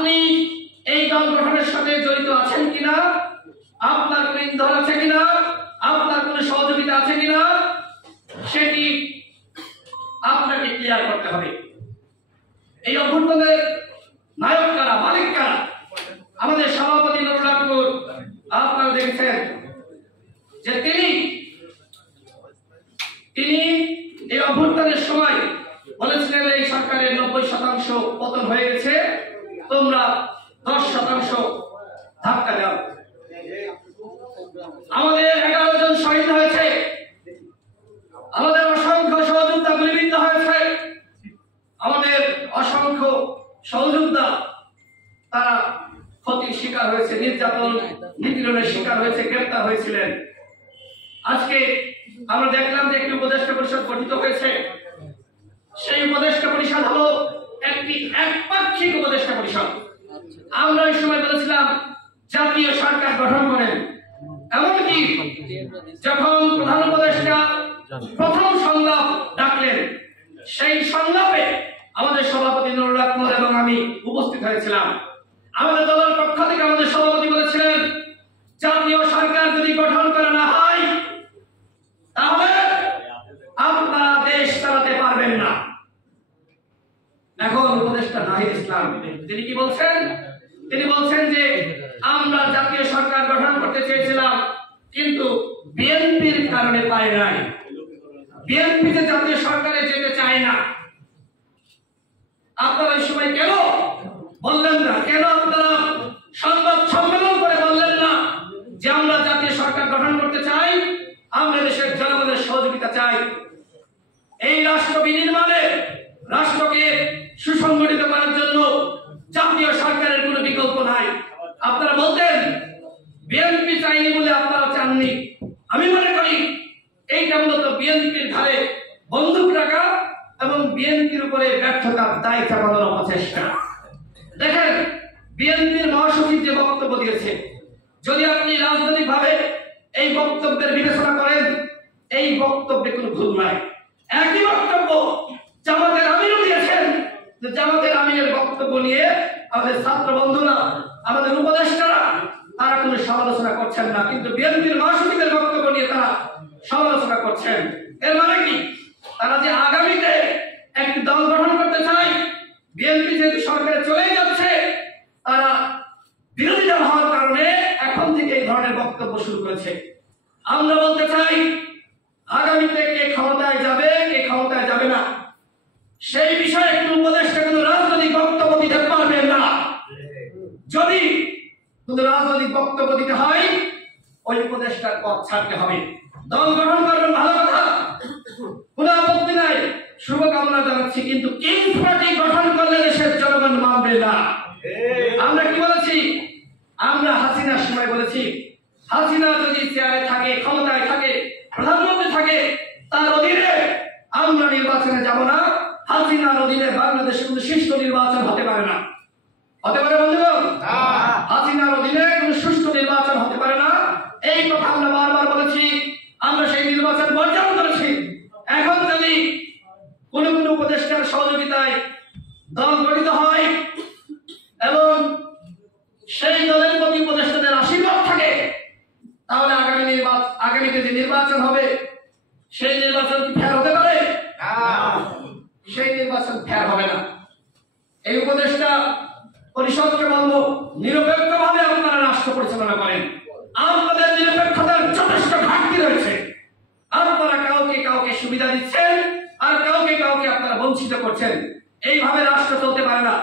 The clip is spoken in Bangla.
আপনি এই দল গঠনের সাথে জড়িত আছেন কিনা, আপনার কোনো ইন্ধন আছে কিনা, আপনার কোনো সহযোগিতা আছে কিনা, সেটি আপনাকে ক্লিয়ার করতে হবে। এই অভ্যুত্থানের নায়ক কারা, মালিক কারা? আমাদের সভাপতি নুরুল ঠাকুর, আপনারা দেখেছেন যে তিনি এই অভ্যুত্থানের সময় বলেছিলেন এই সরকারের 90% পতন হয়ে গেছে, তোমরা 10% ধাক্কা দাও। আমাদের 11 জন শহীদ হয়েছে, আমাদের অসংখ্য সহযোদ্ধা গুলিবিদ্ধ হয়েছে, আমাদের অসংখ্য সহযোদ্ধা তারা ক্ষতির শিকার হয়েছে, নির্যাতন নিপীড়নের শিকার হয়েছে, গ্রেপ্তার হয়েছিলেন। আজকে আমরা দেখলাম যে একটি উপদেষ্টা পরিষদ গঠিত হয়েছে। সেই উপদেষ্টা পরিষদ হলো একটি একপাক্ষিক উপদেষ্টা পরিষদ। আমরা এই সময় বলেছিলাম জাতীয় সরকার গঠন করেন। এমনকি যখন প্রধান উপদেষ্টা প্রথম সংলাপ ডাকলেন, সেই সংলাপে আমাদের সভাপতি নুরুল ঠাকুর এবং আমি উপস্থিত হয়েছিলাম। আমাদের দলের পক্ষ থেকে আমাদের সভাপতি বলেছিলেন, জাতীয় সরকার যদি গঠন করা না হয় তাহলে আপনারা দেশ চালাতে পারবেন না। এখন উপদেষ্টা নাহিদ ইসলাম তিনি কি বলছেন? তিনি বলছেন যে আমরা জাতীয় সরকার গঠন করতে চেয়েছিলাম, কিন্তু বিএনপির কারণে পাই নাই। বিএনপি যে জাতীয় সরকারে যেতে চায় না। আপনারা এই সময় কেন বললেন না? কেন আপনারা সংবাদ সম্মেলন করে বললেন না যে আমরা জাতীয় সরকার গঠন করতে চাই, আমরা দেশের জনগণের সহযোগিতা চাই, এই রাষ্ট্র বিনির্মাণে রাষ্ট্রকে সুসংগঠিত করার জন্য জাতীয় সরকারের কোনো বিকল্প নাই। আপনারা বলতেন বিএনপি চাইনি বলে আপনারা চাননি। আমি মনে করি এইটা মূলত বিএনপির ঘাড়ে বন্দুক রাখা এবং বিএনপির উপরে ব্যর্থতার দায় চাপানোর অপচেষ্টা। দেখেন, বিএনপির মহাসচিব যে বক্তব্য দিয়েছে, যদি আপনি রাজনৈতিকভাবে এই বক্তব্যের বিবেচনা করেন, এই বক্তব্যে কোনো ভুল নাই। একই বক্তব্য জামাতের আমিরও দিয়েছেন, যে জামাতের আমিরের বক্তব্য নিয়ে আমাদের ছাত্র বন্ধুরা, আমাদের উপদেষ্টারা তারা কোনো সমালোচনা করছেন না, কিন্তু বিএনপির মহাসচিবের বক্তব্য নিয়ে তারা সমালোচনা করছেন। এর মানে কি? তারা যে আগামীতে একটি দল গঠন করতে চায়, বিএনপি যেহেতু সরকারে চলেই যাচ্ছে, তারা বিরোধী দল হওয়ার কারণে এখন থেকে এই ধরনের বক্তব্য শুরু করেছে। আমরা বলতে চাই, আগামীতে কে ক্ষমতায় যাবে, কে ক্ষমতায় যাবে না, সেই বিষয়ে কোনো উপদেষ্টা কোনো রাজনৈতিক বক্তব্য দিতে পারবেন না। যদি কোনো রাজনৈতিক বক্তব্য দিতে হয়, ওই উপদেষ্টার পথ ছাড়তে হবে। দল গঠন করবেন, ভালো কথা, কোনো আপত্তি নাই, শুভকামনা জানাচ্ছি, কিন্তু কিংস পার্টি গঠন করলে দেশের জনগণ মানবে না। আমরা কি বলেছি? আমরা হাসিনার সময় বলেছি, হাসিনা যদি চেয়ারে থাকে, ক্ষমতায় থাকে, প্রধানমন্ত্রী থাকে, তার অধীনে আমরা নির্বাচনে যাব না। হাসিনার অধীনে বাংলাদেশে কোনো সুষ্ঠু নির্বাচন হতে পারে না। হতে পারে বন্ধুগণ? হাসিনার অধীনে কোনো সুষ্ঠু নির্বাচন হতে পারে না। এই কথা আমরা বারবার বলেছি, আমরা সেই নির্বাচন বর্জন করেছি। এখন যদি কোন কোন উপদেষ্টার সহযোগিতায় দল গঠিত হয় এবং সেই দলের প্রতি উপদেষ্টাদের আশীর্বাদ থাকে, তাহলে আগামীতে যে নির্বাচন হবে, সেই নির্বাচন কি ফেয়ার হতে পারে? সেই নির্বাচন ফেয়ার হবে না। এই উপদেষ্টা পরিষদকে বলবো, নিরপেক্ষভাবে আপনারা রাষ্ট্র পরিচালনা করেন। আপনাদের নিরপেক্ষতার যথেষ্ট ঘাটতি রয়েছে। আপনারা কাউকে কাউকে সুবিধা দিচ্ছেন আর কাউকে কাউকে আপনারা বঞ্চিত করছেন। এইভাবে রাষ্ট্র চলতে পারে না।